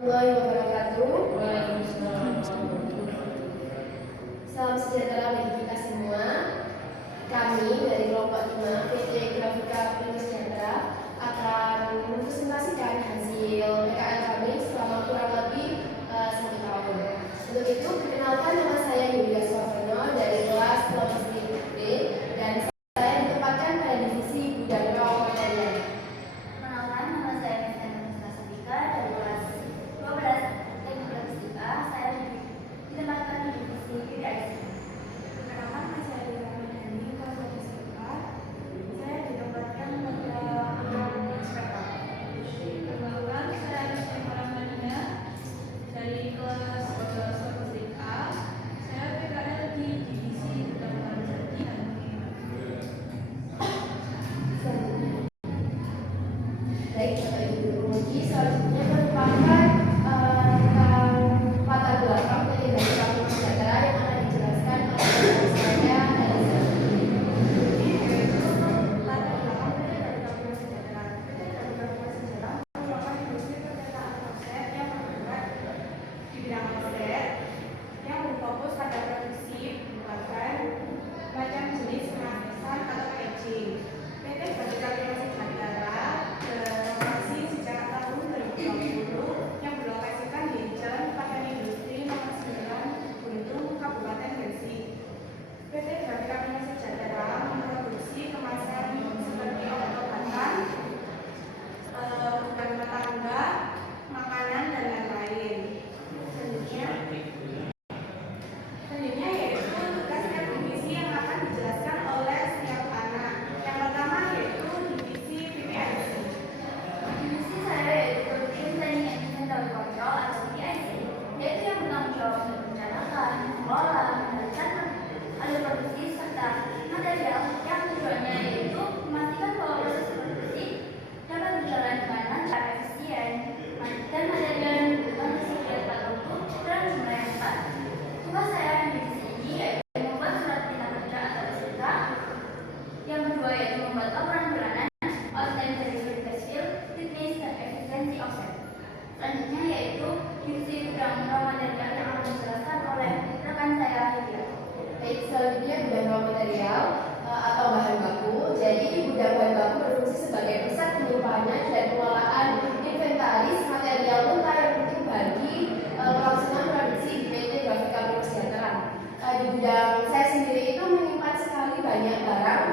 Warahmatullahi wabarakatuh. Salam sejahtera bagi kita semua. Kami dari kelompok 5 PT Grafika Primus Sejahtera akan mempresentasikan hasil PKL kami selama kurang lebih 1 tahun. Untuk itu, perkenalkan nama saya Yulia Sofrano dari kelas kelompok B dan saya ditempatkan pada divisi bidang raw material. Perkenalkan, nama saya Mifta Sadika dari kelas 12 Teknik Logistika. Saya ditempatkan di divisi BDIC. Perkenalkan, nama saya Dira Madani, kelas logistika. Saya ditempatkan pada inspektor. Perkenalkan, saya Rizky Ramadhania dari kelas 12 logistika. Saya PKL di divisi bidang organisasi dan pengiriman. Baik, Bapak Ibu Guru, selanjutnya merupakan tentang latar belakang PT Grafika Primus Sejahtera yang akan dijelaskan oleh saya Elisa. Latar belakang PT Grafika Primus Sejahtera. PT Grafika Primus Sejahtera merupakan industri percetakan offset yang bergerak di bidang offset yang berfokus pada produksi bukan macam jenis kemasan atau packaging. PT Grafika Primus Sejahtera beroperasi sejak tahun 2020 yang berlokasikan di Jalan Pakan Industri Nomor 9, Gunung, Kabupaten Gresik. PT Grafika Primus Sejahtera memproduksi kemasan seperti obat-obatan, bahan rumah tangga, makanan, dan lain-lain. Selanjutnya yaitu tugas setiap divisi yang akan dijelaskan oleh setiap anak. Yang pertama yaitu divisi PPIC. Divisi saya yaitu Production Planning and Inventory Control atau PIC, yaitu yang bertanggung jawab untuk merencanakan, mengelola, mengendalikan alur produksi serta material yang tujuannya yaitu memastikan bahwa proses produksi dapat berjalan dengan lancar, efisien, dan material yang dibutuhkan tersediaan pada waktu dan jumlah yang tepat. Tugas saya di divisi ini yaitu membuat surat perintah kerja atau SPK. Yang kedua yaitu membuat laporan bulanan, outline dari hasil, fitness, dan efisiensi offset. Selanjutnya yaitu divisi bidang raw material yang akan dijelaskan oleh rekan saya Lydia. Baik, selanjutnya gudang raw material atau bahan baku. Jadi gudang bahan baku berfungsi sebagai pusat penyimpanan dan pengelolaan inventaris material mentah yang penting bagi kelangsungan produksi di PT Grafika Primus Sejahtera. Di gudang saya sendiri itu menyimpan sekali banyak barang,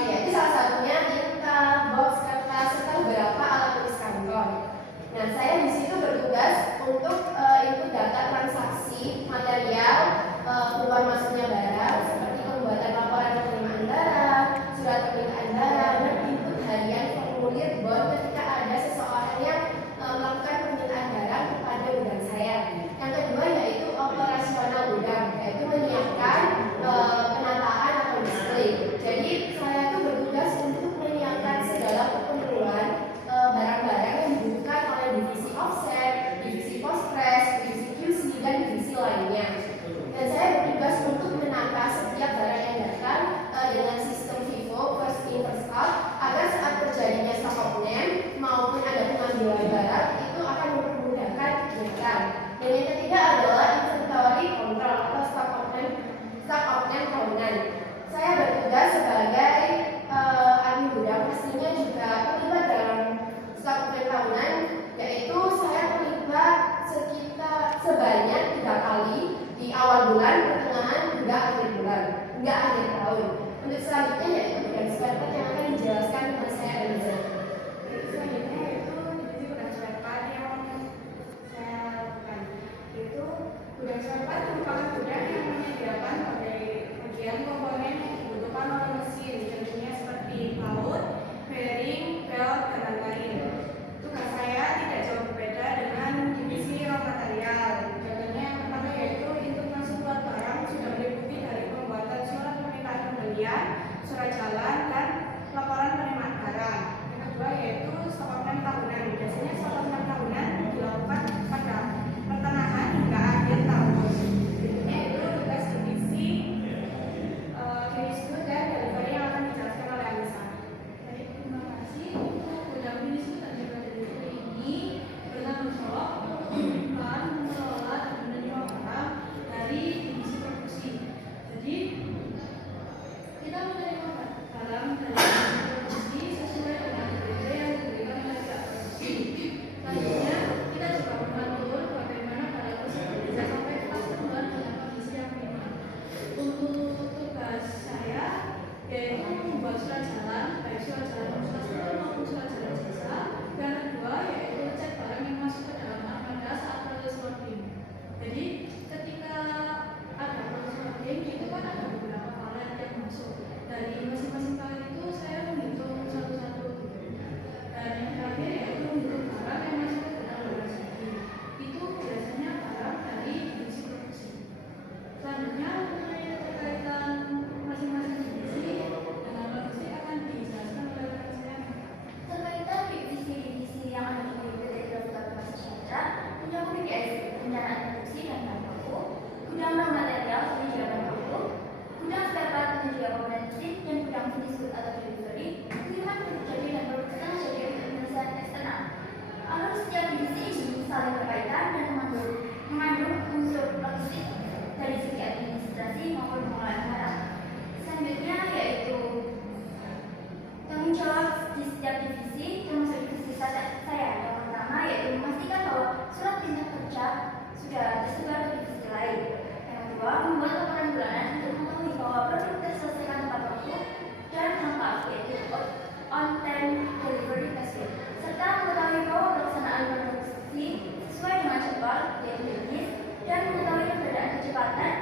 yaitu salah satunya tinta, box, kertas, serta beberapa alat tulis kantor. Nah, saya di situ bertugas untuk input data transaksi material keluar masuknya barang seperti pembuatan laporan penerimaan barang, surat permintaan barang, dan input harian formulir BON ketika ada seseorang yang melakukan permintaan barang kepada gudang saya. Yang kedua yaitu operasional gudang, yaitu menyiapkan penataan atau display. Jadi saya itu bertugas untuk menyiapkan segala keperluan barang-barang yang dibutuhkan oleh divisi offset, divisi postpress, divisi QC, dan divisi lainnya. Dan saya bertugas untuk menata setiap barang yang datang dengan sistem FIFO first in first out agar saat terjadinya stock outland maupun ada pengambilan barang itu akan mempermudahkan kegiatan. Dan yang ketiga adalah inventory control atau stock outland tahunan. Saya bertugas sebagai admin gudang, pastinya juga terlibat dalam stock outland tahunan, yaitu saya terlibat sebanyak 3 kali di awal bulan, pertengahan, hingga akhir bulan, hingga akhir tahun. Untuk selanjutnya yaitu gudang spare part yang akan dijelaskan teman saya Eliza. Selanjutnya yaitu divisi gudang spare part yang saya lakukan. Yaitu gudang spare part merupakan gudang yang menyediakan berbagai bagian komponen yang dibutuhkan oleh mesin, contohnya seperti baut, bearing, belt, dan lain-lain. Tugas saya tidak jauh berbeda dengan divisi raw material. Contohnya yang pertama yaitu input langsung buat barang sudah meliputi dari pembuatan surat permintaan pembelian, surat jalan, dan laporan penerimaan saling berkaitan dan mengandung unsur logistik dari segi administrasi maupun pengolahan barang. Selanjutnya yaitu tanggung jawab di setiap divisi, termasuk divisi saya. Yang pertama yaitu memastikan bahwa surat perintah kerja sudah tersebar ke divisi lain. Yang kedua, membuat laporan bulanan untuk mengetahui bahwa produk terselesaikan tepat waktu dan lengkap, yaitu on time delivery message, serta mengetahui bahwa pelaksanaan produksi sesuai dengan jadwal, yaitu teknis, dan mengetahui perbedaan kecepatan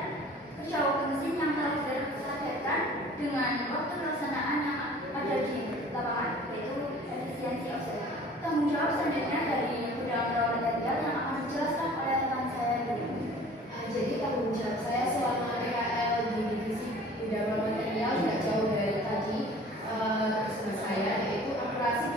kerja waktu mesin yang telah ditargetkan dengan waktu pelaksanaan yang ada di lapangan, yaitu efisiensi offset. Tanggung jawab selanjutnya dari gudang raw material yang akan dijelaskan oleh rekan saya berikut. Jadi tanggung jawab saya selama PKL di divisi gudang raw material tidak jauh dari tadi tugas saya, yaitu akurasi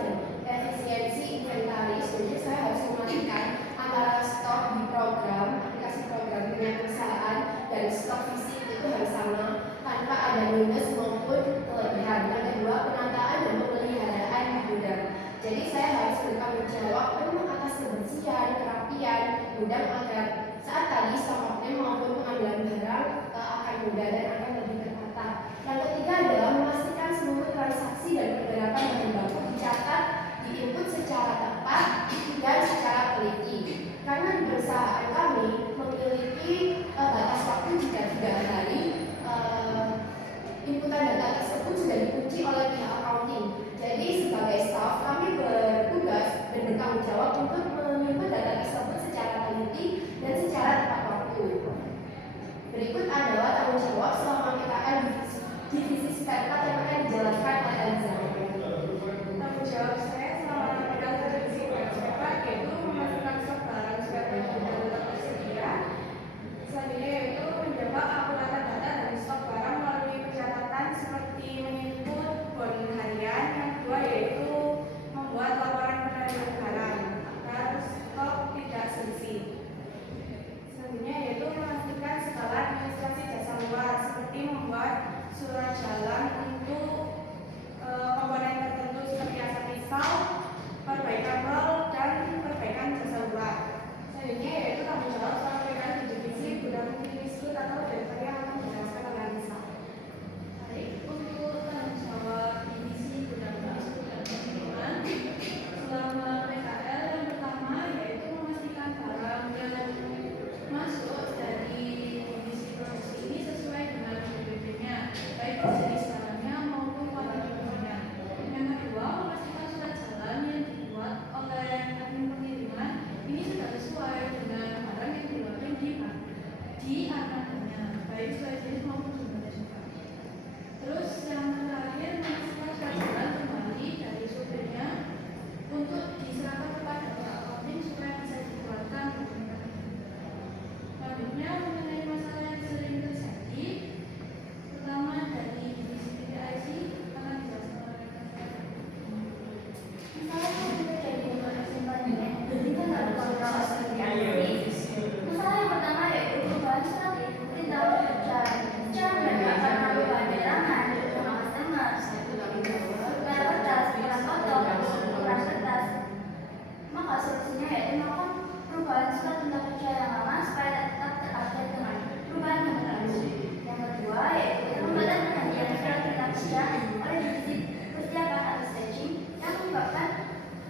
dan efisiensi inventaris. Jadi saya harus memastikan antara stok di program, aplikasi program dengan perusahaan dan stok fisik itu harus sama tanpa ada minus maupun kelebihan. Yang kedua, penataan dan pemeliharaan di gudang. Jadi saya harus bertanggung jawab penuh atas kebersihan, kerapian gudang agar saat tadi stok opening maupun pengambilan barang akan mudah dan akan lebih tertata. Yang ketiga adalah memastikan seluruh transaksi dan pergerakan bahan baku dicatat, diinput secara tepat dan secara teliti. Karena di perusahaan kami memiliki batas waktu jika 3 hari, inputan data tersebut sudah dikunci oleh pihak accounting. Jadi sebagai staff kami bertugas dan bertanggung jawab untuk menginput data tersebut secara teliti dan secara tepat waktu. Berikut adalah tanggung jawab selama PKL divisi spare part yang akan dijelaskan oleh Eliza. Tanggung jawab saya selama PKL divisi spare part yaitu memastikan stok barang spare part sudah tetap tersedia. Selanjutnya yaitu menjaga akuratan data dari stok barang melalui pencatatan seperti menginput bon harian. Yang kedua yaitu membuat laporan penarikan barang agar stok tidak selisih. Selanjutnya yaitu memastikan skala administrasi jasa luar seperti membuat surat jalan untuk komponen tertentu seperti asap pisau, perbaikan rol, dan perbaikan jasa luar. Selanjutnya yaitu tanggung jawab selama PKL di divisi gudang diskut atau delivery yang akan dijelaskan oleh Anissa. Baik, untuk tanggung jawab divisi gudang diskut dan pengiriman selama PKL yang pertama yaitu memastikan barang yang masuk dari divisi produksi ini sesuai dengan BPP-nya, baik jenis barangnya maupun kualitas barangnya. Yang kedua, memastikan surat jalan yang dibuat oleh admin pengiriman ini sudah sesuai dengan barang yang dilakukan di armadanya, baik sesuai jenis maupun jumlahnya juga. Terus yang terakhir, memastikan surat jalan kembali dari supirnya untuk diserahkan kepada pihak accounting supaya bisa dikeluarkan dokumen. Selanjutnya mengenai masalah yang sering terjadi, pertama dari divisi PPIC akan dijelaskan oleh rekan saya. Masalah yang terjadi di produksi pertanian itu dalam kontrol asosiasi. Masalah yang pertama yaitu perubahan surat perintah kerja secara mendadak karena perubahan larangan dengan customer, ukuran kertas, ukuran potong, ukuran kertas. Maka solusinya yaitu melakukan perubahan surat perintah kerja yang lama supaya tetap terupdate dengan perubahan yang terbaru. Yang kedua yaitu perlambatan pergantian surat perintah kerja oleh divisi persiapan atau staging yang menyebabkan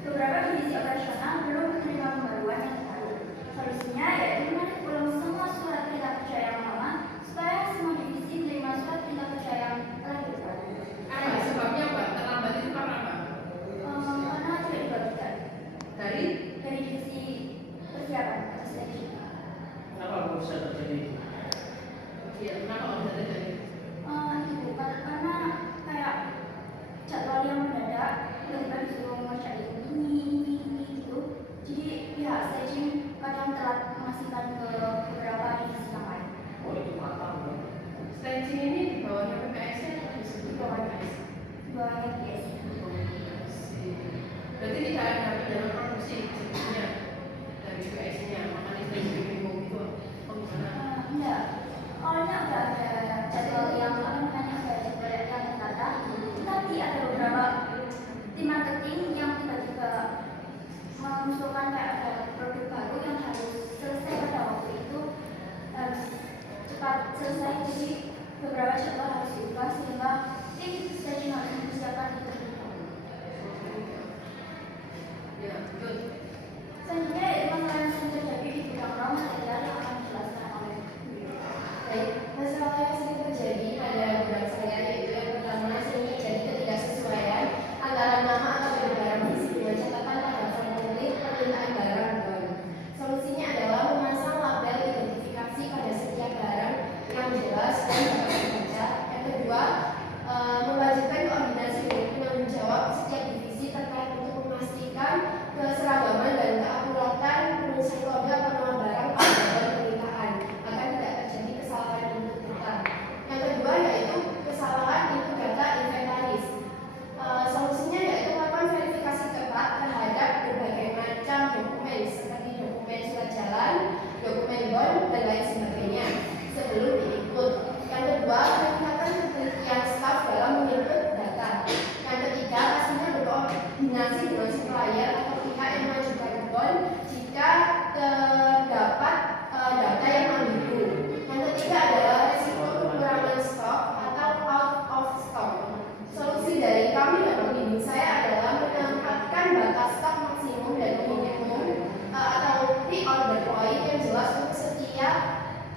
beberapa divisi operasional belum menerima pembaruan yang terbaru. Solusinya yaitu menarik ulang semua surat perintah kerja yang lama supaya semua divisi menerima surat perintah kerja yang telah dibaru. Apa sebabnya, Pak? Terlambat itu karena apa? Karena tidak dibagikan Dari dari divisi persiapan atau staging. Kenapa bisa terjadi itu? ya, kenapa kalau bisa terjadi? Itu karena kayak jadwal yang mendadak tiba-tiba disuruh ngerjain ini gitu. Jadi pihak staging kadang telat mengasihkan ke beberapa divisi yang lain. Oh, itu matang dong. Staging ini di bawahnya PPS atau di Di bawahnya di bawahnya PS. Berarti tidak ada pinjaman produksi sebetulnya dari PPS-nya, makanya staging bingung itu. Oh, gimana? Enggak, awalnya udah ada jadwal yang ada jadwal yang tertata, tapi ada beberapa tim marketing yang tiba-tiba mengusulkan kayak ada produk baru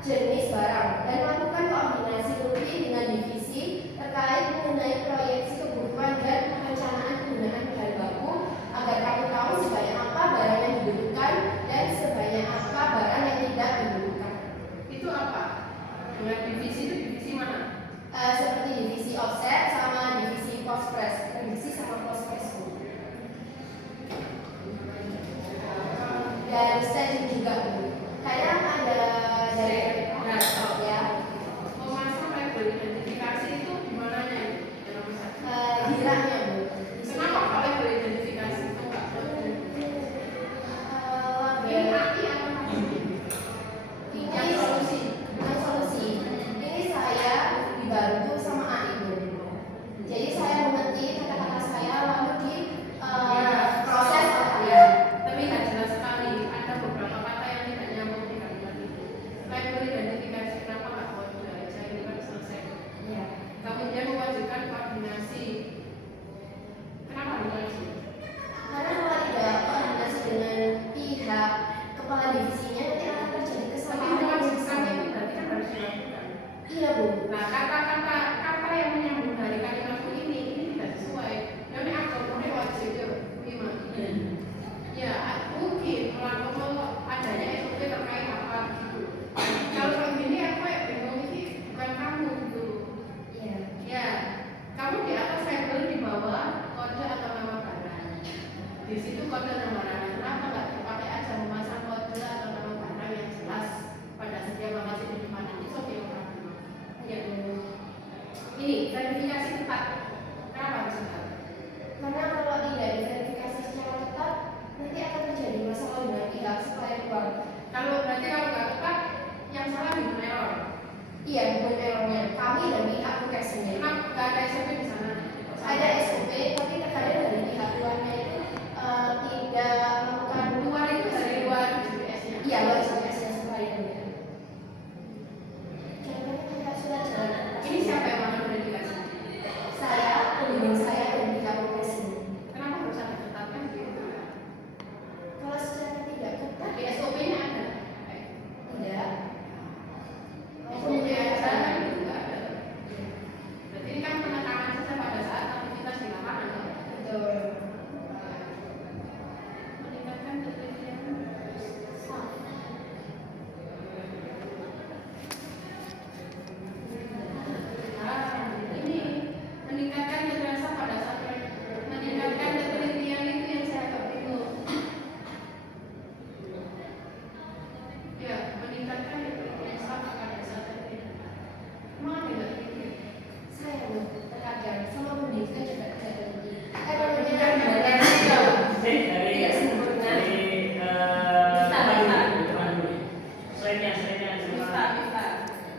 jenis barang dan melakukan koordinasi rutin dengan divisi terkait mengenai proyeksi kebutuhan dan perencanaan penggunaan bahan baku agar kami tahu sebanyak apa barang yang dibutuhkan dan sebanyak apa barang yang tidak dibutuhkan. Itu apa? Dengan divisi itu divisi mana? Seperti divisi offset sama divisi post press, divisi sama post press. Dan staging juga, kadang ada dari ya. Memasang label identifikasi itu di mananya itu? Gilanya Bu. Kenapa Pak label identifikasi itu enggak? Ini Label AI atau apa? Yang ini solusi. yang solusi. Ini saya dibantu sama AI Bu. Jadi saya mengerti kata-kata saya lalu di proses Ya, tapi nggak jelas sekali. Ada beberapa kata yang tidak nyambung di kalimat itu. Label identifikasi kenapa nggak kode aja ini kan selesai. ya. Kemudian mewajibkan koordinasi. Kenapa koordinasi? Karena kalau tidak koordinasi dengan pihak kepala divisinya nanti akan terjadi Tapi kesalahan. mewajibkan itu berarti kan harus dilakukan. Iya Bu. Nah, kata-kata yang menyambung dari kalimatku ini tidak sesuai. Jadi aku mulai wajib itu gimana? Ya, mungkin melakukan adanya SOP terkait apa gitu. Kalau kayak gini aku kayak bingung ini bukan kamu gitu. Iya. Ya, kamu di atas label di bawah kode atau nama barang. Di situ kode nama barang. Kenapa nggak dipakai aja memasang kode atau nama barang yang jelas pada setiap lokasi di depan itu oke orang. Ya, ini verifikasi tepat. Kenapa harus tepat? Karena kalau tidak diverifikasi secara ketat nanti akan terjadi masalah dengan pihak supplier keluar. Kalau berarti kalau nggak tepat, yang salah bikin error. Iya, bukan errornya kami dan pihak bukan sendiri. Kenapa nggak ada SOP di sana? Ada SOP, tapi terkadang dari pihak luarnya itu tidak melakukan Luar itu dari luar GPS-nya. iya luar GPS-nya suppliernya. Contohnya kayak surat jalan. Ini siapa yang melakukan verifikasi? Saya, pembimbing saya dan pihak profesi. Kenapa harus ada ketatkan gitu? Kalau secara tidak ketat, Di SOP-nya ada. tidak. SOP aja kan itu nggak ada. Berarti ini kan penekanan saja pada saat aktivitas di lapangan. Kan? Betul. Meningkatkan ketelitian. Nah, ini meningkatkan kecerdasan pada saat meningkatkan ketelitian itu yang saya agak bingung. Ya, meningkatkan ketelitian sama pada saat itu. Emang ada nggak teliti? Saya Bu, terkadang sama pendidikan juga tidak teliti. Kalau Pendidikan pendidikan juga tidak teliti. Jadi dari tidak sempurna. depan dulu. Slide-nya Bisa, bisa.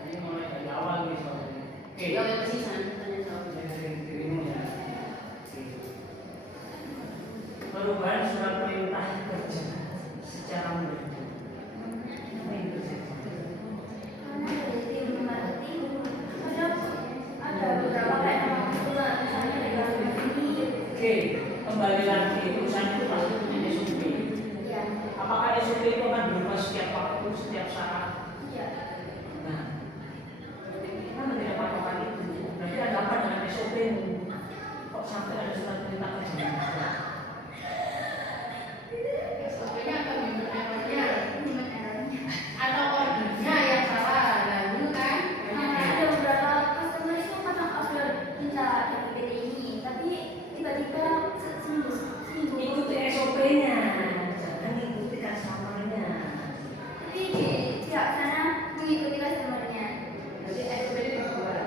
ini mulai dari awal nih soalnya. Oke. Ya, yang sih tanya jawab. Dari dirimu ya. Oke. Perubahan surat perintah kerja secara mendadak. Apa itu sih? Karena dari tim marketing ada beberapa kayak nama usulan, misalnya dari bagian ini. Oke, kembali lagi perusahaan itu pasti punya SOP. Ya, Apakah SOP itu akan berubah setiap waktu, setiap saat? iya. Nah, kita tidak patokan itu. Berarti ada apa dengan SOP -mu? Kok sampai ada surat perintah kerja? SOP-nya atau human error-nya? Human error-nya. Atau ordernya yang salah. Nah, dulu kan Ada beberapa customer itu kadang upload minta PPT ini, tapi tiba-tiba seminggu Ikuti SOP-nya, jangan ikuti customer-nya. tapi di pihak sana mengikuti customer-nya. jadi SOP itu berubah.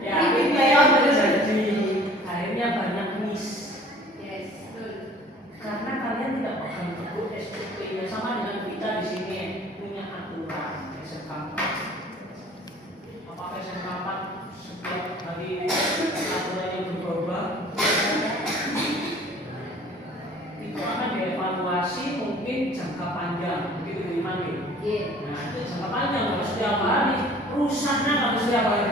Ya, itu yang terjadi. Akhirnya banyak miss. Yes, betul. Karena kalian tidak pegang teguh SOP-nya, sama dengan kita di sini punya aturan SMK 4. Apakah SMK 4 setiap hari aturan yang berubah? Itu akan dievaluasi mungkin jangka panjang, begitu Bu Iman ya? Iya. Nah, itu jangka panjang kalau setiap hari, rusaknya kalau setiap hari.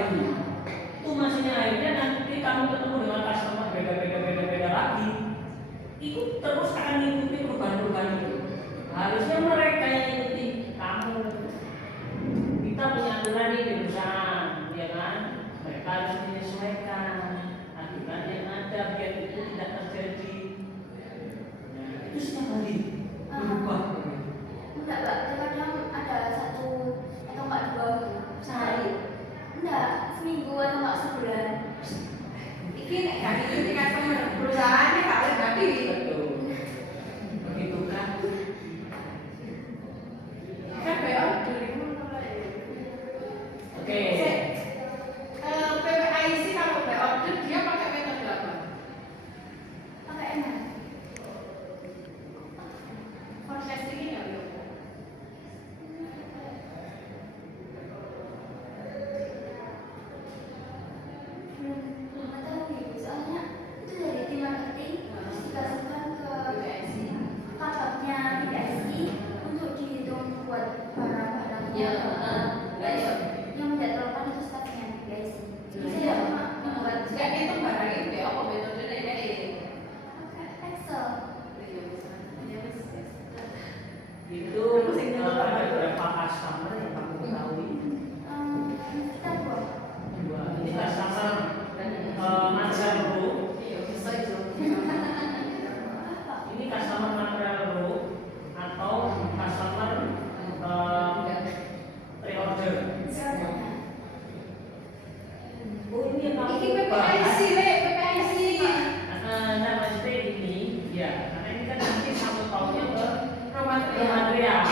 Itu maksudnya akhirnya nanti kamu ketemu dengan customer beda lagi. Itu terus akan mengikuti perubahan-perubahan itu. Harusnya mereka yang ikuti kamu. Iya. Yang menjadwalkan itu staffnya guys. Jadi saya cuma membuat itu barang itu ya, apa metodenya ya? Excel. Itu ada beberapa customer yang kamu ketahui. Kita buat. Ini customer material row. Ini customer material row atau customer pre-order. Oh ini yang kamu bahas. Nah maksudnya ini ya, karena ini kan nanti satu tahunnya ke material.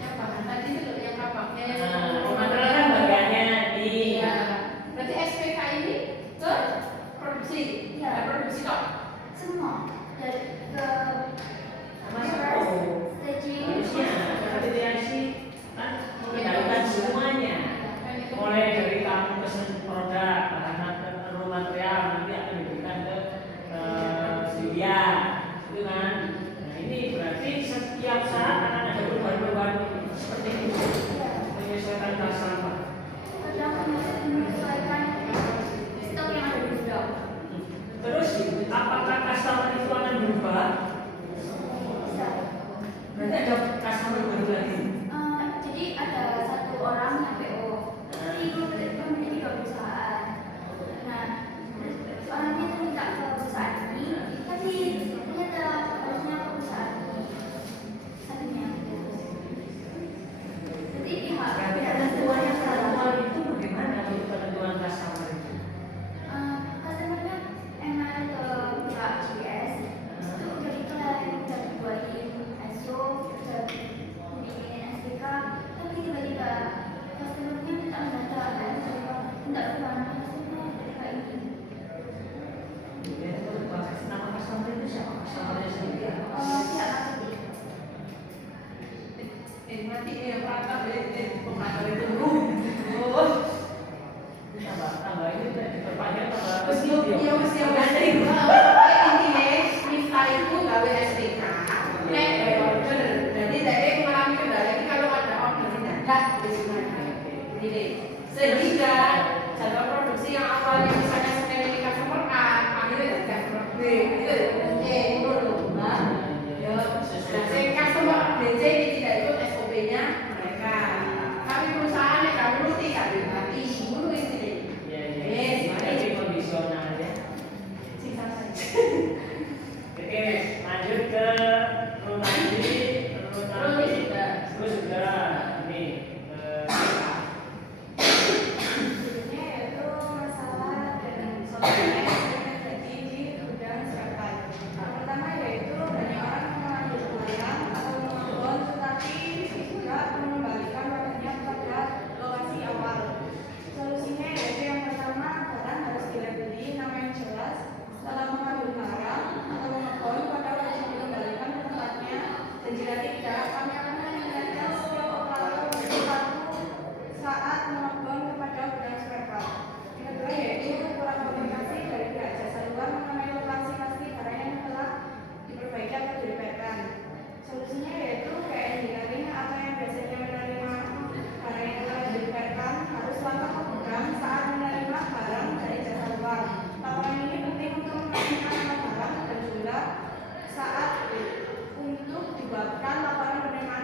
Yang bahan tadi itu loh, yang kapaknya. Material kan bagiannya di. Iya. Berarti SPK ini ke produksi. Iya. Produksi kok. Semua dari ke staging. Harusnya kreatifikasi kan mengendalikan semuanya. Mulai dari kamu pesen produk, karena ke raw material nanti akan diberikan ke media, itu kan. Nah ini berarti setiap saat akan ada perubahan-perubahan seperti itu, menyesuaikan customer. Kadang menyesuaikan stok yang ada di gudang. Terus apakah customer itu akan berubah? Bisa. Berarti ada customer baru lagi. Jadi ada satu orang yang PO. Jadi itu memiliki 2 perusahaan. Nah, orangnya itu minta ke perusahaan ini, tapi ternyata harusnya ke perusahaan ini. Satunya. Jadi pihak Berarti penentuan yang terlalu itu bagaimana untuk penentuan customer itu? customernya emang ke pihak GS itu udah diklaim, udah dibuatin ISO, udah bikin SPK, tapi tiba-tiba customernya minta mendadak, minta perubahan hasilnya dari kayak ini. Ya, itu nama customer itu siapa? Customernya sendiri apa? Pihak marketing. Nanti yang perangkat pemantau itu Tambah ini diperpanjang tambah terus dia mesti yang dari ini Mifta itu gawe SPK order jadi dari mengalami kendala ini kalau ada order mendadak di sini sehingga jadwal produksi yang awalnya misalnya Senin ini customer A akhirnya jadi customer B itu dulu ya customer BC ini tidak ikut SOP-nya mereka kami perusahaan yang kamu nuruti kami hati dulu ini jadi kondisional ya. Oke, lanjut ke Runandi, terus juga ini Berikutnya yaitu masalah dan solusinya yang terjadi di gudang Serapan. Yang pertama yaitu banyak orang mengambil barang atau mengompol tetapi juga mengembalikan barangnya pada lokasi awal. Solusinya yaitu yang pertama, barang harus dilabeli nama yang jelas. Setelah mengambil barang atau mengompol pada wajib dikembalikan ke tempatnya, dan jika tidak, kami akan mengingatkan setiap operator berperilaku saat mengompol kepada gudang spare part. Yang kedua yaitu kurang komunikasi dari pihak jasa luar mengenai lokasi pasti barang yang telah diperbaiki atau direpairkan. Solusinya yaitu kayak engineering atau yang biasanya menerima barang yang telah direpairkan harus lapor ke gudang saat menerima barang dari jasa luar. Laporan ini penting untuk memastikan nama barang dan juga saat untuk dibuatkan laporan penerimaan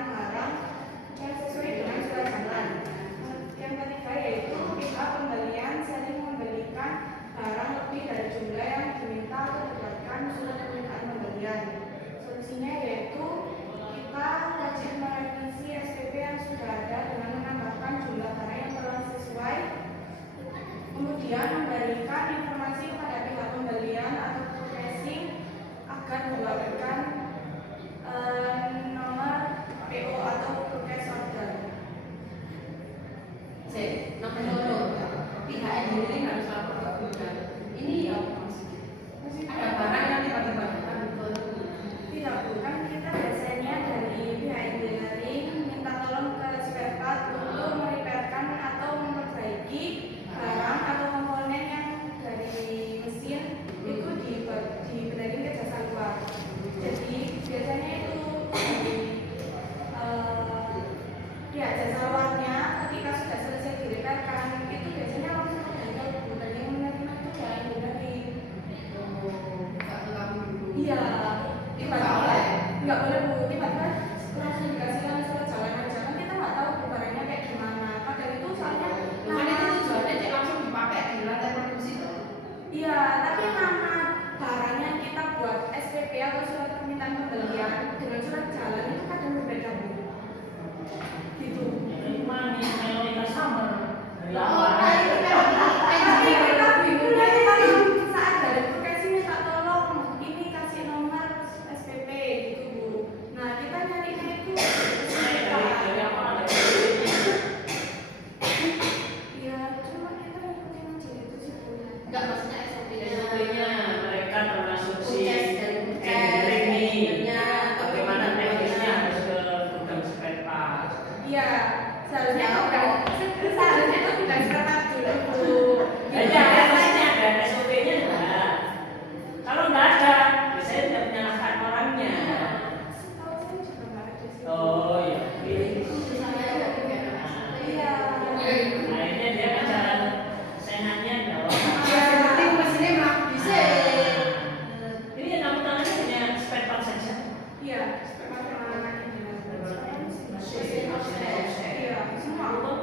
tahu kan?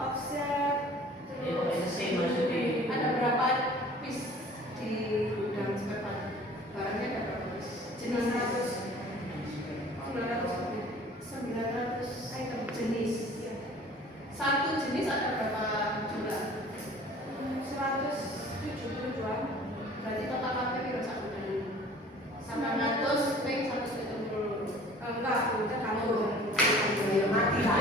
offset, Ya terus SSC maksudnya. Ada berapa piece di gudang spare part? Barangnya ada berapa piece? Jenis 900 item jenis. Satu jenis ada berapa jumlah? 177-an. Berarti total HP piro sak gudang ini? 900 ping 170. Enggak, udah kamu. Ya mati lah.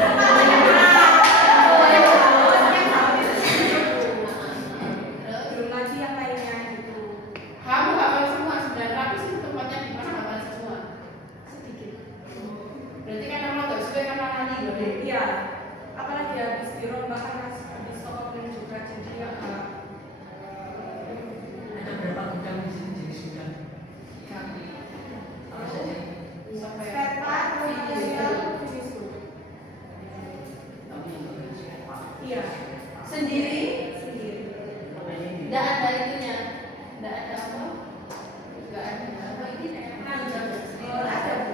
Belum lagi yang lainnya gitu. Kamu hafal semua 900 itu tempatnya di mana hafal semua? Sedikit. Berarti kan kamu agak suwe kan lali gede. Iya. Apalagi habis dirombak kan habis Stockholm juga jadi agak Ada berapa gudang di sini jenis gudang? Apa saja? Sampai spare part, material, jenis Tapi yang bagus apa? Iya. sendiri Sendiri. tidak ada itunya, tidak ada apa? Tidak ada apa ini panjang. Oh, ada Bu.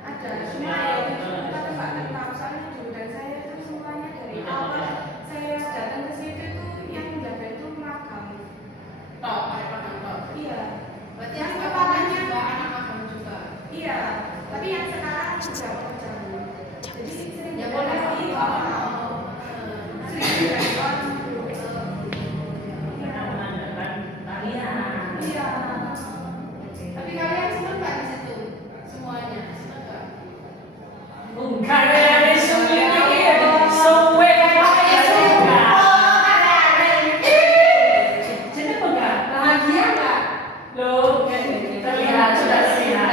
Ada. Cuma ya itu kita tuh nggak tahu soalnya di gudang saya itu semuanya dari awal saya datang ke situ itu yang jaga itu magang. Tok, ada makan tok. Iya. Berarti yang kepalanya juga anak makan juga. Iya. Tapi yang sekarang sudah bekerja Bu. Jadi sering Ya jaga boleh lagi. Sering jaga orang dulu. Kita mengadakan tarian. Iya. Tapi kalian senang nggak di situ? Semuanya senang nggak? Enggak ada semuanya semua kayak jadi enggak Bahagia nggak? loh terlihat sudah terlihat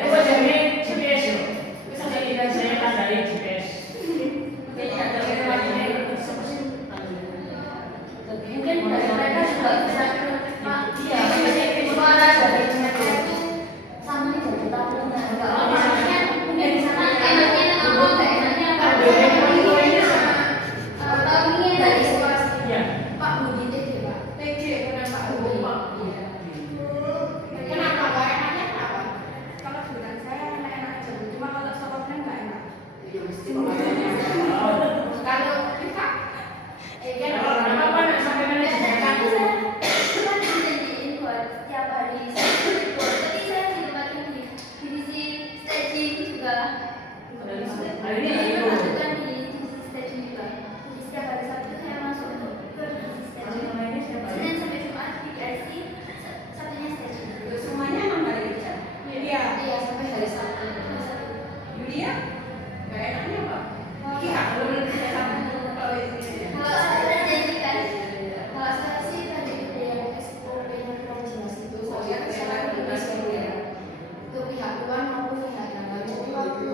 coba jadi GPS yuk bisa jadi saya tandai GPS jadi ada lewat ini Mungkin dari mereka juga bisa iya, suara dari mereka itu sama aja kita punya. Maksudnya mungkin di sana enaknya apa, nggak enaknya apa. Tahunya dari suara ya Pak Budi TG Pak. TG bukan Pak Budi. Iya. Kenapa? Nggak enaknya kenapa? Kalau di gudang saya enak-enak aja Bu. Cuma kalau Stockholm nggak enak. Ya mesti kalau kita kan apa nak sampai mana Kan dijanjiin buat setiap hari saya ikut. Tapi saya ditempatin di divisi staging juga. hari ini lagi dulu Lanjutkan di divisi staging juga. Jadi setiap hari Sabtu saya masuk untuk ke divisi staging. Senin sampai Jumat di PRC, Sabtunya staging. semuanya emang hari kerja. Iya. Iya sampai hari Sabtu. Yulia, nggak enaknya apa? Iya, belum kerja sama kalau ini. Kalau saya janjikan, Kalau saya sih tadi itu yang SOP yang kurang jelas itu soalnya sekarang tugas ya untuk pihak luar maupun pihak dalam. Jadi waktu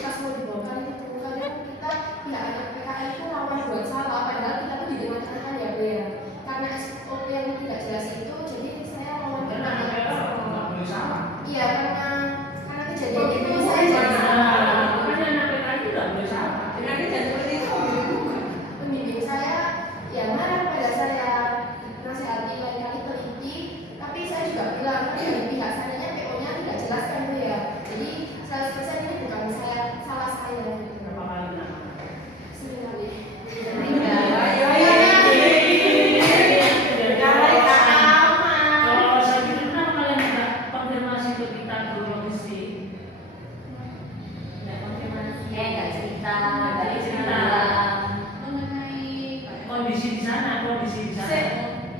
pas mau dibongkar itu kadang kita pihak anak PKL itu rawan buat salah padahal kita tuh di tengah-tengah ya Bu ya. Karena SOP yang tidak jelas itu jadi saya rawan karena kena. nggak boleh salah Iya karena kejadian itu saya jadi salah. makanya anak PKI itu nggak boleh salah Dengan kerja seperti itu, Pembimbing saya ya marah pada saya nasihati lain kali teliti tapi saya juga bilang dari pihak sananya PO-nya tidak jelas kan Bu ya jadi 100% ini bukan saya salah saya gitu. berapa kali nak Sering kali kalau saya gitu kenapa kalian nggak konfirmasi ke kita dulu logistik nggak konfirmasi nggak cerita nggak cerita mengenai kondisi di sana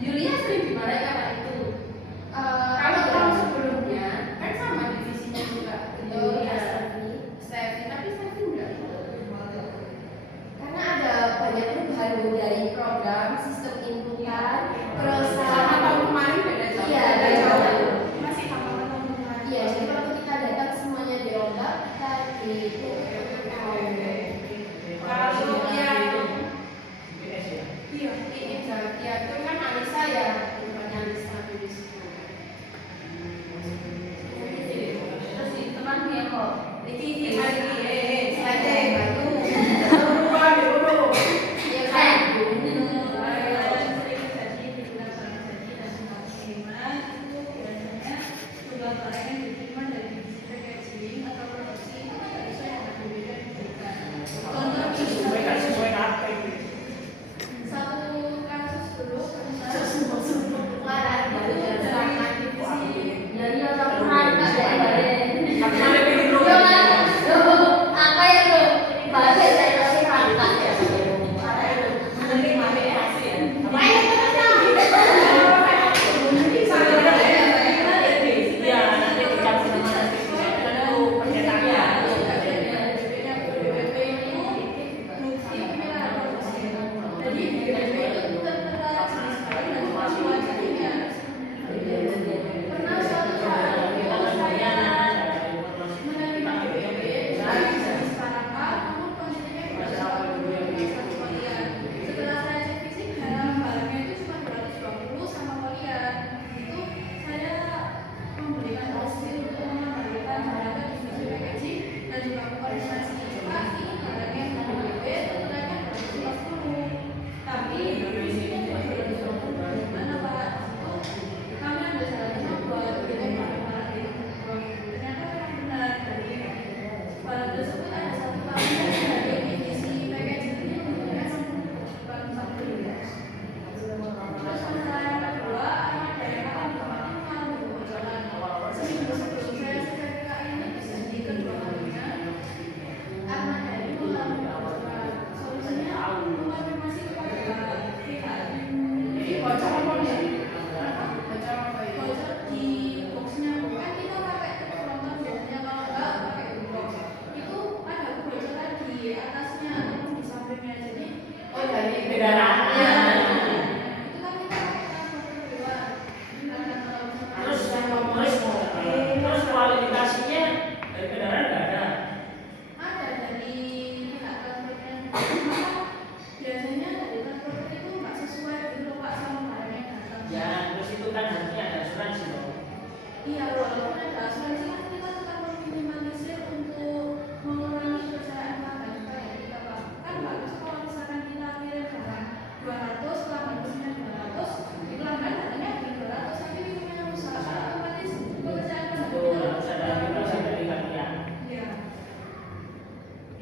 Yulia sering dimarahi karena itu. Kalau tahun sebelumnya kan sama divisinya juga. Yulia, Steffi, tapi Steffi enggak. karena ada banyak perubahan Bu, dari program sistem inputan terus Sama tahun kemarin beda jauh. iya Beda beda jauh. jauh. Masih sama teman-teman. Iya jadi waktu kita datang semuanya dirombak kita di Kalau yang GPS ya Iya. ini ya itu kan Anissa ya, bukannya Anissa di situ. terus di temanku yang kok. Iki saya batu. Berubah dulu. ya kan sering terjadi di bulan Januari dan Jumat pengiriman itu biasanya jumlah barang yang diterima dari divisi packaging atau produksi itu tidak sesuai dengan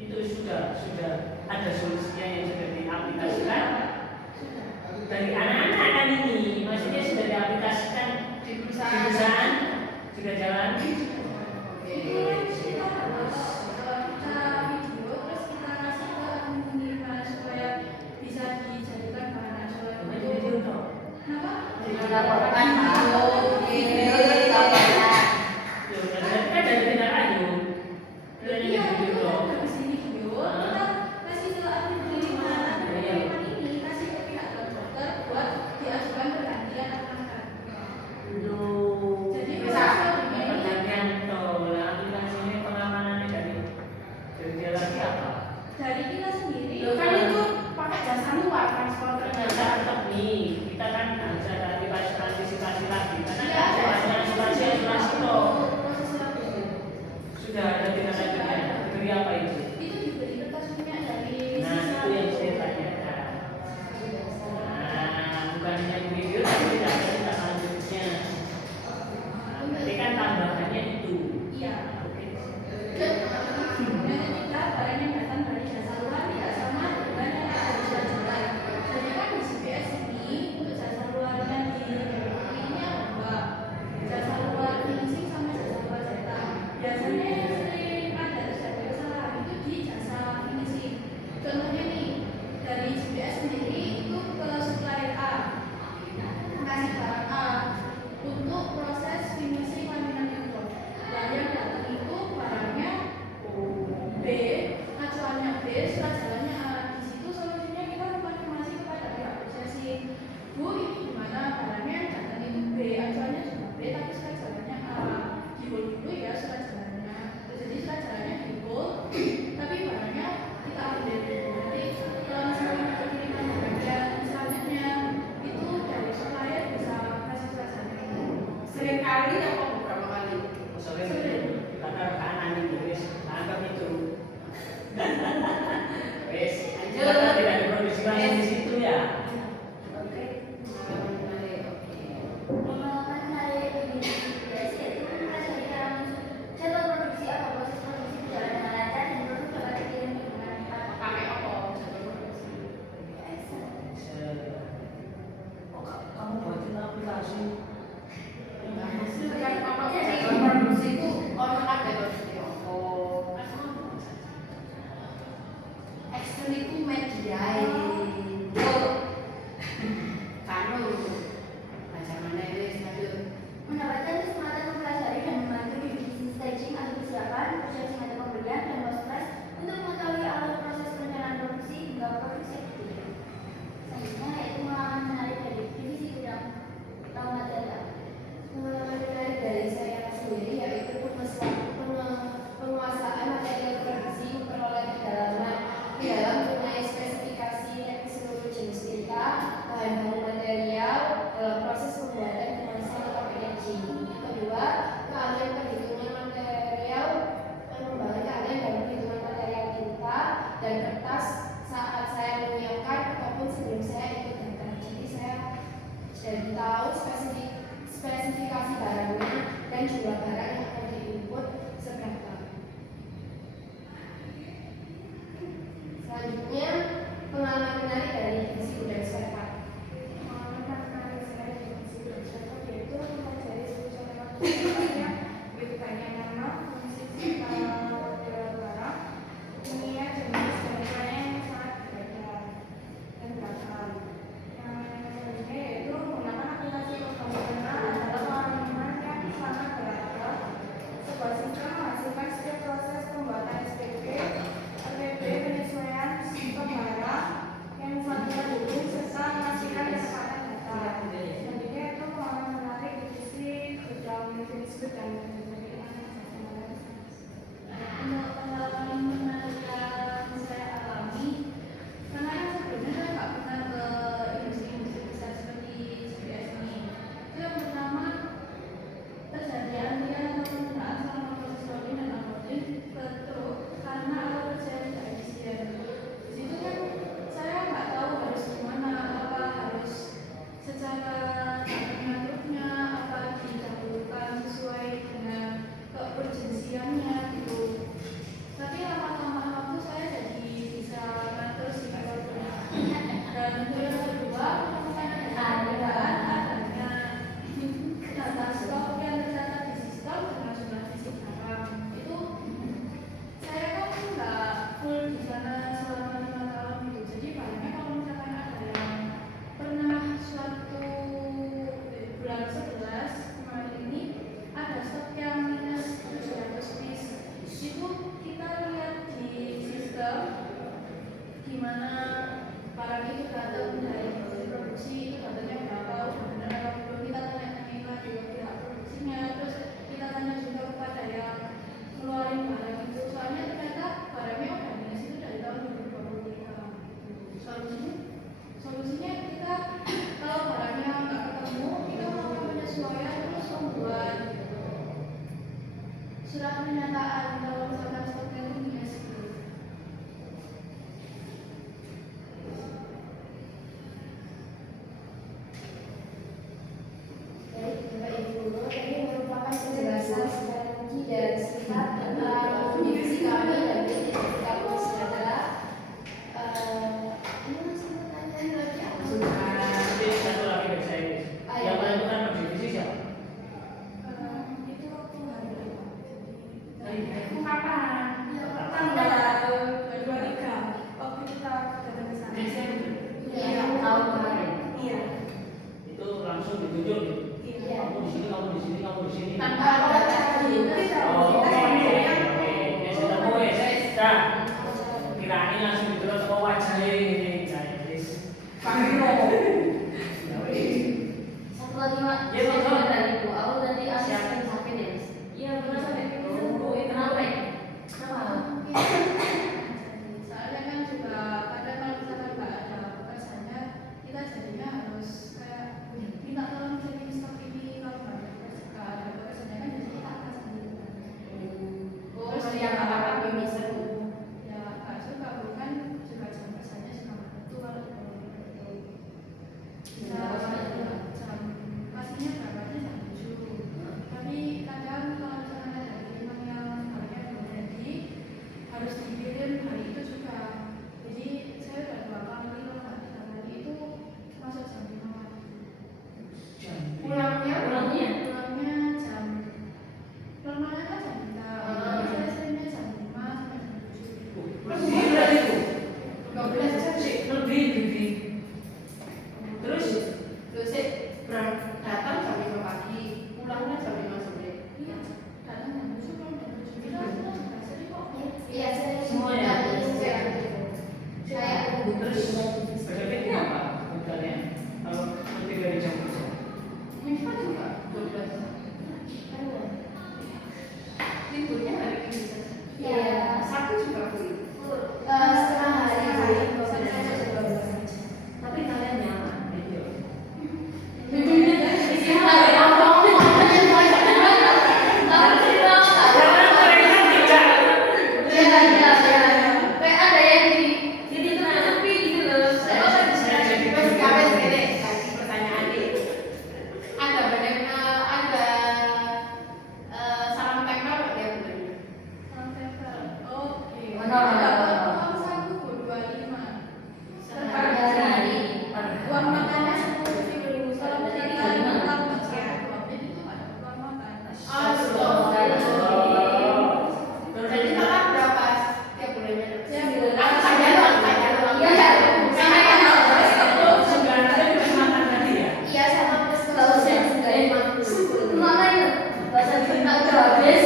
itu sudah ada solusinya yang sudah diaplikasikan dari anak-anak kan ini, maksudnya sudah diaplikasikan Di di perusahaan. perusahaan sudah jalan. Itu kan kita harus kita video terus kita kasih ke admin pengiriman supaya bisa dijadikan bahan acuan Ini untuk video toh. kenapa? Melaporkan video, laporan. Loh, berarti kan dari tindak lanjut. Itu hanya Iya, video itu toh. kan habis ini video kita kasih ke admin pengiriman ini kasih ke pihak dokter buat diajukan pergantian anak-anak. Loh. Jadi Bisa. Pergantian toh. Nah, aplikasinya pengamanannya dari dia lagi apa? dari kita sendiri. Loh, kan itu pakai jasa luar transporter. Ternyata tetap nih, kita kan harus ada antisipasi lagi. Karena Iya, kan ada. asuransi toh. Prosesnya begitu. Sudah ada tindak lanjutnya. Diberi apa itu? Itu diberi kertas minyak dari Nah, sisa itu yang saya tanyakan. Nah, bukan hanya video, tapi tidak ada tindak lanjutnya. Nah, berarti kan tambahannya itu. Iya. Oke. Dan ketiga, barang yang datang dari jasa luar tidak sama dengan yang ada di surat-surat. Jadi kan di CPS ini untuk jasa luarnya di ini ada dua, jasa luar finishing sama jasa luar cetak. Biasanya yang sering ada terjadi kesalahan itu di jasa finishing. Contohnya nih dari CPS sendiri itu ke supplier A kasih barang A untuk proses finishing laminan impor. Dan yang datang itu barangnya B, acuannya B, surat jalannya A. Di situ solusinya kita konfirmasi kepada pihak prosesing. Bu, ini gimana barangnya datangin B, acuannya juga B, tapi surat jalannya A. Dibul dulu ya surat jalannya. Jadi surat jalannya dibul, tapi barangnya kita update dulu. Nanti kalau misalnya kita kiriman bagian selanjutnya itu dari supplier bisa kasih surat jalannya. Sering kali apa beberapa kali? Sering kata kanan itu, wis anggap itu. Wis, karena tidak diproduksi langsung di situ ya. Oke. Menarik, oke. Pengalaman menarik di CPS yaitu mempelajari cara menyusun jadwal produksi atau proses produksi berjalan dengan lancar dan produk dapat dikirim dengan cepat. Pakai apa? Jadwal produksi. Excel. Oh, kamu buatin aplikasi. Kan apa jadwal produksi itu orang ada produksi apa? Excel itu media. Kanu baca mana itu lanjut. Mendapatkan kesempatan mempelajari dan membantu divisi staging atau persiapan, purchasing atau pembelian, dan post press untuk mengetahui alur proses perencanaan produksi hingga produksi akhir. Selanjutnya yaitu pengalaman menarik dari divisi gudang utama material. Pengalaman menarik dari saya sendiri yaitu penguasaan material produksi, memperoleh kedalaman di dalam mengenai spesifikasi teknis seluruh jenis tinta, bahan baku material dalam proses pembuatan kemasan atau packaging. Kedua, keahlian perhitungan material, pengembangan keahlian dalam perhitungan material tinta dan kertas saat saya menyiapkan ataupun sebelum saya ikut daftar. Jadi saya jadi tahu spesifikasi barangnya dan jumlah barang yang akan diinput seberapa. Selanjutnya, pengalaman menarik dari divisi gudang spare part. Pengalaman menarik saya di divisi gudang spare part yaitu mempelajari solusi yang begitu banyak nama, fungsi serta model barang, dunia jenis dan lain yang sangat berbeda dan beragam. Yang selanjutnya yaitu menggunakan aplikasi pembangunan adalah pengalaman yang sangat beragam. Sebuah sistem menghasilkan setiap proses pembuatan SPP, RPP, penyesuaian sistem barang yang sangat terhubung serta menghasilkan kecepatan data. Selanjutnya itu pengalaman menarik divisi gudang jenis tanpa ada tadi. Oh, oke. Ya sudah mau ya, dah. Kirain langsung diterus ke wajahnya ini, guys. Pakai Satu lagi Mak. Ya, betul. Saya dari Bu. Aku tadi asisten sakit ya. Iya benar sampai pingsan Bu. Kenapa ya? Kenapa? Soalnya kan juga kadang kalau misalkan nggak ada pekerjaannya, kita jadinya harus kayak minta tolong jadi stok ini kalau nggak ada pekerjaannya kan jadi kita akan sendiri. Oh, yang apa-apa bisa. Ya nggak juga Bu kan juga jam kerjanya juga nggak tentu kalau itu. Bisa jam pastinya berapanya jam 7. Tapi kadang kalau misalkan ada kiriman yang harganya belum jadi harus dikirim hari itu juga. Jadi saya udah 2 kali kalau nggak 3 kali itu masuk jam 5 pagi. Pulangnya Pulangnya jam normalnya kan jam 3. Tapi saya seringnya jam 5 sampai jam 7. Lebih dari itu. 12 jam sih. Lebih. Terus Terus sih datang jam 5 pagi, pulangnya jam 5 sore. Iya, kadang jam 7 kalau jam 7 kita juga sering kok. Iya, saya Semuanya? saya terus benefitnya apa bukannya kalau lebih dari jam kerja? Minggu juga 12 jam. Liburnya hari Minggu saja. Iya. Sabtu juga full. setengah hari. Tapi kalian nyaman. Iya. Karena mereka tidak. Kayak ada yang di sepi gitu loh. Saya jadi Terus kami sini kasih pertanyaan ini. Ada banyak ada salam tempel nggak tiap bulan? Sampai ke oke. Benar. Uang saku Bu 25. Uang makannya 10.000. Kalau misalkan uang makan jadi itu ada uang makan. Jadi total berapa tiap bulannya? Tiap bulan. Aku tanya doang. Sebenarnya cuma makan tadi ya. Iya, sama plus Nggak usah makanya bahasa cinta udah habis.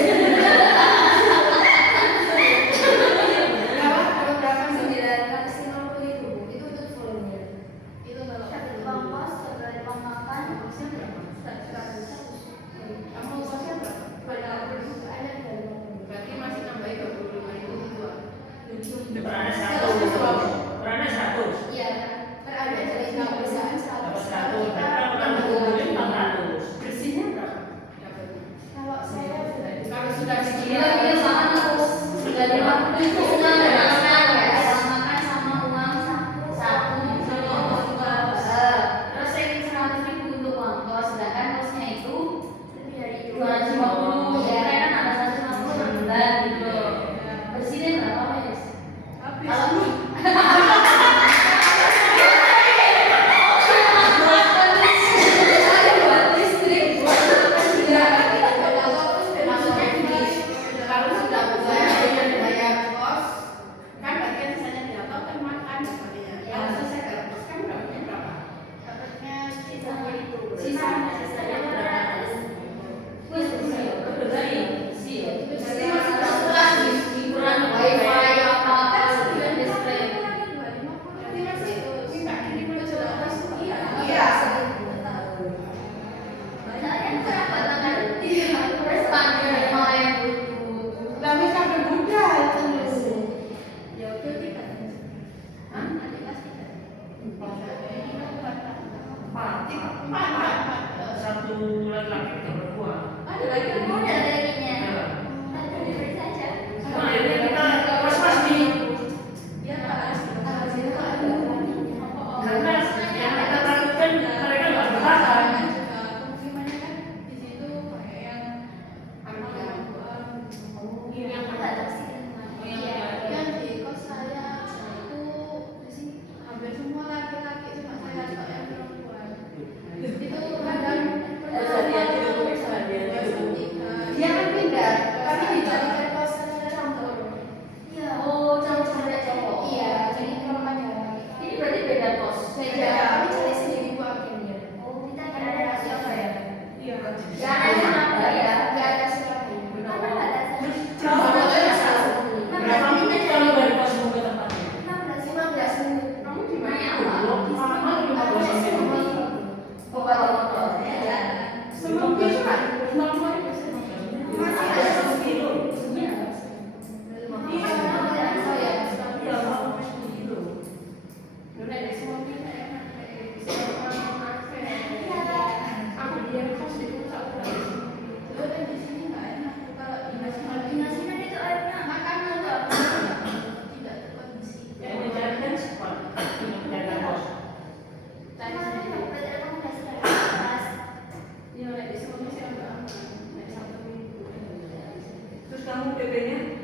berapa 950.000 itu untuk fullnya. Itu kalau Uang kos, dari uang makan, Kosnya berapa? Kamu kosnya berapa? Berarti masih nambahin 25.000 dua. Perannya 100. Perannya 100. Iya, ada dari perusahaan Dapat 100. 100. Tapi kalau kamu kumpulin 400. Bersihnya berapa? Dapatnya? Kalau saya Kalau sudah segini Gila gila sama terus dari waktu itu semua ada makan ya, uang makan sama uang satu sama uang terus saya 100.000 untuk uang kos, sedangkan kosnya itu lebih dari itu. 250 ya kan ada 150 per bulan gitu loh. Bersihnya berapa Mas? habis. Kalau Listrik maksudnya gini, kalau sudah bayar kos, kan berarti kan sisanya tidak tahu kan makan sebagainya. Kalau selesai bayar kos kan dapatnya berapa? Dapatnya sisanya itu Sisanya berapa? wis berarti sih Berarti masih setelah hiburan wifi apa-apa kemudian display. kamu PP-nya